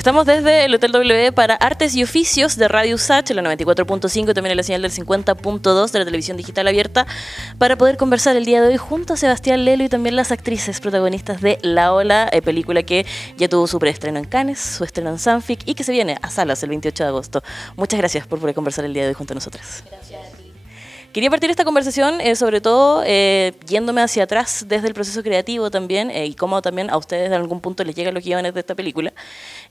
Estamos desde el Hotel W para Artes y Oficios de Radio USACH, la 94.5 y también en la señal del 50.2 de la televisión digital abierta, para poder conversar el día de hoy junto a Sebastián Lelo y también las actrices protagonistas de La Ola, película que ya tuvo su preestreno en Cannes, su estreno en Sanfic y que se viene a salas el 28 de agosto. Muchas gracias por poder conversar el día de hoy junto a nosotras. Gracias a ti. Quería partir esta conversación sobre todo yéndome hacia atrás desde el proceso creativo también y cómo también a ustedes de algún punto les llegan los guiones de esta película.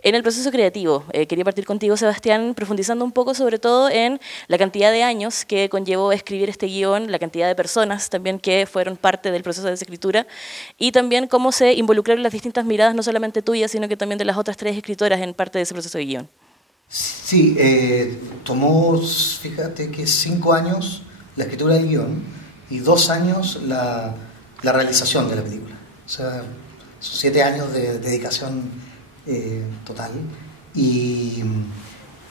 En el proceso creativo, quería partir contigo, Sebastián, profundizando un poco sobre todo en la cantidad de años que conllevó escribir este guión, la cantidad de personas también que fueron parte del proceso de escritura y también cómo se involucraron las distintas miradas, no solamente tuyas, sino que también de las otras tres escritoras en parte de ese proceso de guión. Sí, tomó, fíjate que 5 años la escritura del guión y 2 años la realización de la película. O sea, son 7 años de dedicación total. Y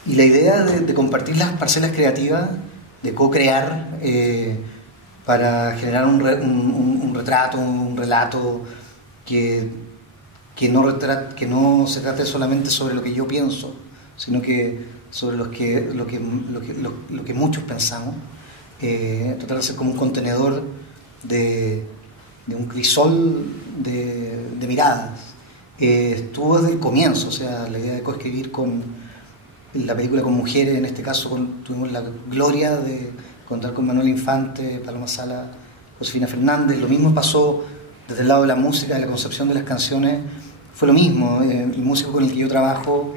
la idea de compartir las parcelas creativas, de co-crear para generar un retrato, un relato que no se trate solamente sobre lo que yo pienso, sino que sobre lo que muchos pensamos. Tratar de ser como un contenedor de un crisol de miradas. Estuvo desde el comienzo, o sea, la idea de coescribir con la película con mujeres, en este caso tuvimos la gloria de contar con Manuel Infante, Paloma Sala, Josefina Fernández. Lo mismo pasó desde el lado de la música, de la concepción de las canciones, fue lo mismo. El músico con el que yo trabajo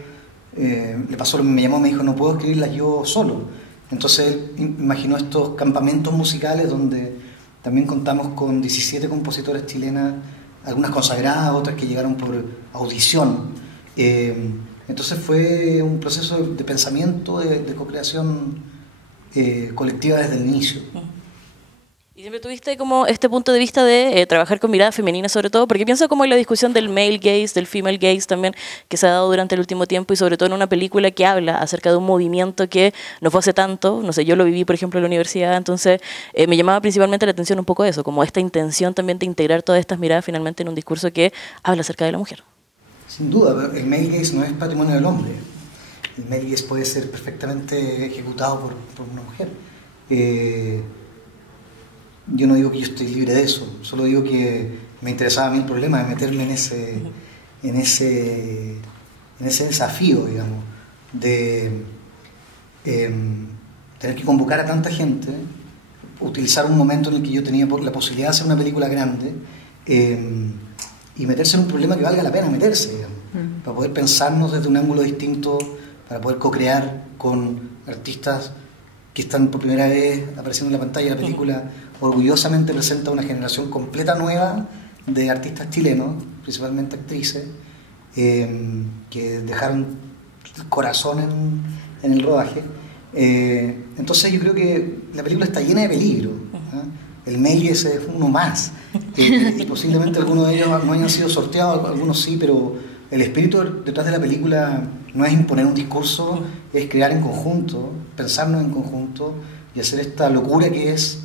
le pasó, me llamó, me dijo, no puedo escribirlas yo solo. Entonces él imaginó estos campamentos musicales donde también contamos con 17 compositoras chilenas, algunas consagradas, otras que llegaron por audición. Entonces fue un proceso de pensamiento, de co-creación colectiva desde el inicio. Y siempre tuviste como este punto de vista de trabajar con mirada femenina sobre todo, porque pienso como en la discusión del male gaze, del female gaze también, que se ha dado durante el último tiempo y sobre todo en una película que habla acerca de un movimiento que no fue hace tanto, no sé, yo lo viví por ejemplo en la universidad, entonces me llamaba principalmente la atención un poco eso, como esta intención también de integrar todas estas miradas finalmente en un discurso que habla acerca de la mujer. Sin duda, el male gaze no es patrimonio del hombre, el male gaze puede ser perfectamente ejecutado por una mujer. Yo no digo que yo estoy libre de eso, solo digo que me interesaba a mí el problema de meterme en ese desafío, digamos, de tener que convocar a tanta gente, utilizar un momento en el que yo tenía la posibilidad de hacer una película grande y meterse en un problema que valga la pena meterse, digamos, para poder pensarnos desde un ángulo distinto, para poder co-crear con artistas que están por primera vez apareciendo en la pantalla. La película orgullosamente presenta una generación completa nueva de artistas chilenos, principalmente actrices, que dejaron el corazón en el rodaje. Entonces yo creo que la película está llena de peligro. El male es uno más. Y posiblemente algunos de ellos no hayan sido sorteados, algunos sí, pero el espíritu detrás de la película no es imponer un discurso, es crear en conjunto, pensarnos en conjunto y hacer esta locura que es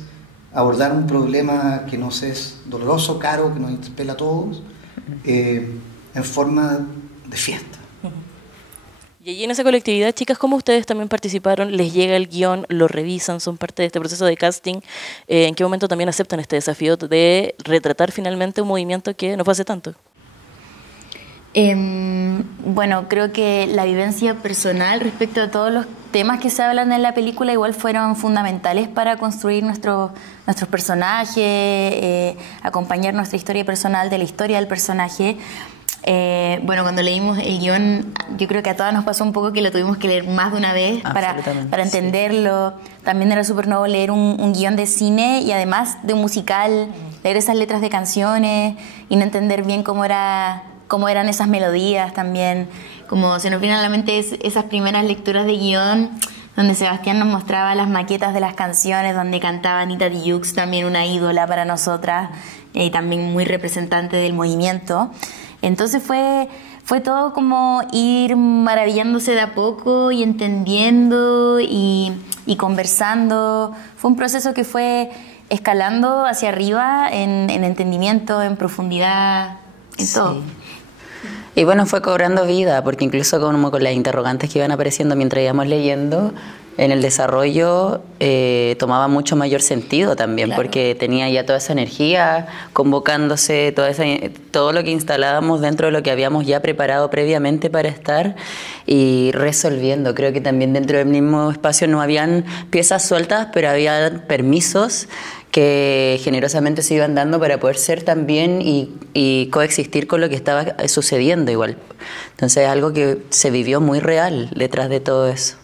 abordar un problema que nos es doloroso, caro, que nos interpela a todos, en forma de fiesta. Y allí en esa colectividad, chicas, ¿cómo ustedes también participaron? ¿Les llega el guión? ¿Lo revisan? ¿Son parte de este proceso de casting? ¿En qué momento también aceptan este desafío de retratar finalmente un movimiento que no fue hace tanto? Bueno, creo que la vivencia personal respecto a todos los temas que se hablan en la película igual fueron fundamentales para construir nuestros personajes, acompañar nuestra historia personal de la historia del personaje. Bueno, cuando leímos el guión, yo creo que a todas nos pasó un poco que lo tuvimos que leer más de una vez para entenderlo. Sí. También era súper nuevo leer un guión de cine y además de un musical, leer esas letras de canciones y no entender bien cómo eran esas melodías también. Como se nos vienen a la mente esas primeras lecturas de guión donde Sebastián nos mostraba las maquetas de las canciones, donde cantaba Anita Tijoux, también una ídola para nosotras y también muy representante del movimiento. Entonces fue todo como ir maravillándose de a poco y entendiendo y conversando. Fue un proceso que fue escalando hacia arriba en entendimiento, en profundidad, en todo. Y bueno, fue cobrando vida, porque incluso como con las interrogantes que iban apareciendo mientras íbamos leyendo, en el desarrollo tomaba mucho mayor sentido también, claro, porque tenía ya toda esa energía convocándose, todo lo que instalábamos dentro de lo que habíamos ya preparado previamente para estar y resolviendo. Creo que también dentro del mismo espacio no habían piezas sueltas, pero había permisos que generosamente se iban dando para poder ser también y coexistir con lo que estaba sucediendo igual. Entonces es algo que se vivió muy real detrás de todo eso.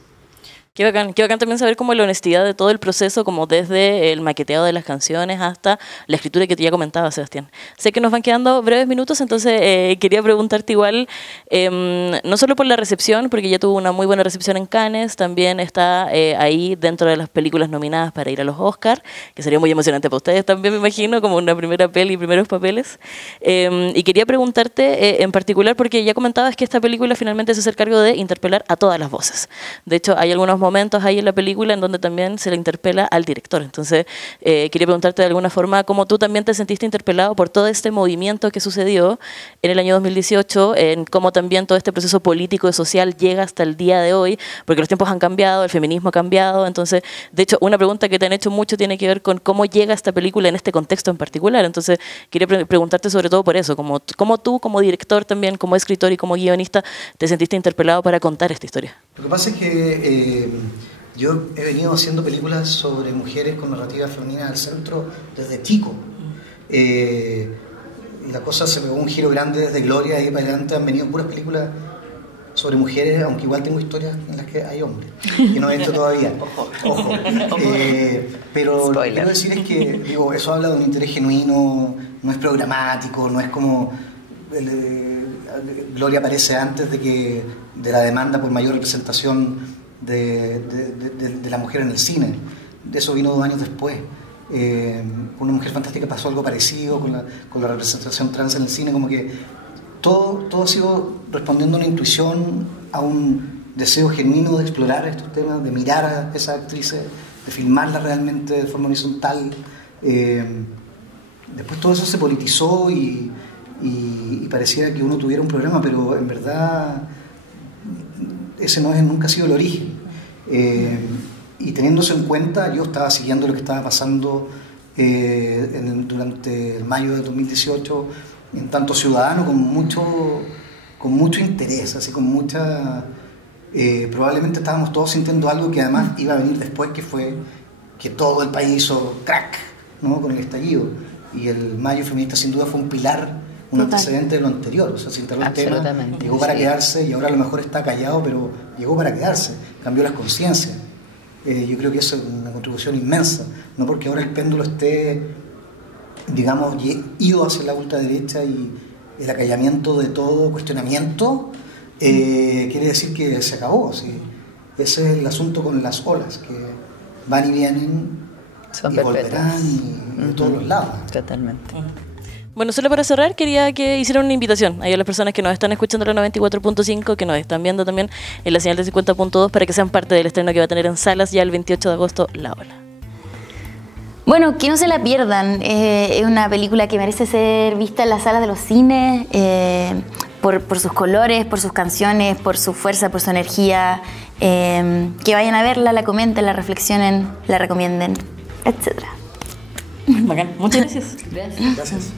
Qué bacán también saber como la honestidad de todo el proceso, como desde el maqueteo de las canciones hasta la escritura que te ya comentaba, Sebastián. Sé que nos van quedando breves minutos, entonces quería preguntarte igual, no solo por la recepción, porque ya tuvo una muy buena recepción en Cannes, también está ahí dentro de las películas nominadas para ir a los Oscar, que sería muy emocionante para ustedes también, me imagino, como una primera peli y primeros papeles. Y quería preguntarte en particular, porque ya comentabas que esta película finalmente se hace cargo de interpelar a todas las voces. De hecho, hay algunos momentos ahí en la película en donde también se le interpela al director. Entonces, quería preguntarte de alguna forma cómo tú también te sentiste interpelado por todo este movimiento que sucedió en el año 2018, en cómo también todo este proceso político y social llega hasta el día de hoy, porque los tiempos han cambiado, el feminismo ha cambiado. Entonces, de hecho, una pregunta que te han hecho mucho tiene que ver con cómo llega esta película en este contexto en particular. Entonces, quería preguntarte sobre todo por eso, cómo tú como director también, como escritor y como guionista, te sentiste interpelado para contar esta historia. Lo que pasa es que yo he venido haciendo películas sobre mujeres con narrativa femenina al centro desde chico. Y la cosa se pegó un giro grande desde Gloria y para adelante. Han venido puras películas sobre mujeres, aunque igual tengo historias en las que hay hombres y no he hecho todavía. Ojo. Pero lo que quiero decir es que, digo, eso habla de un interés genuino, no es programático, no es como Gloria aparece antes de la demanda por mayor representación de la mujer en el cine. De eso vino 2 años después. Una Mujer Fantástica pasó algo parecido con la representación trans en el cine, como que todo ha sido respondiendo a una intuición, a un deseo genuino de explorar estos temas, de mirar a esas actrices, de filmarlas realmente de forma horizontal. Después todo eso se politizó y pareciera que uno tuviera un programa, pero en verdad ese nunca ha sido el origen. Y teniéndose en cuenta, yo estaba siguiendo lo que estaba pasando durante el mayo de 2018 en tanto ciudadano, con mucho interés, así con mucha... probablemente estábamos todos sintiendo algo que además iba a venir después, que fue que todo el país hizo crack, ¿no?, con el estallido. Y el mayo feminista sin duda fue un pilar, un antecedente de lo anterior. O sea, se instaló el tema, llegó para quedarse y ahora a lo mejor está callado, pero llegó para quedarse, cambió las conciencias. Yo creo que eso es una contribución inmensa, no porque ahora el péndulo esté, digamos, ido hacia la ultraderecha y el acallamiento de todo cuestionamiento quiere decir que se acabó. ¿Sí? Ese es el asunto con las olas, que van y vienen, son y volverán y de todos los lados. Totalmente. Bueno, solo para cerrar, quería que hicieran una invitación a las personas que nos están escuchando en la 94.5, que nos están viendo también en la señal de 50.2, para que sean parte del estreno que va a tener en salas ya el 28 de agosto, La Ola. Bueno, que no se la pierdan. Es una película que merece ser vista en las salas de los cines, por sus colores, por sus canciones, por su fuerza, por su energía. Que vayan a verla, la comenten, la reflexionen, la recomienden, etc. Bacán. Muchas gracias. Gracias. Gracias.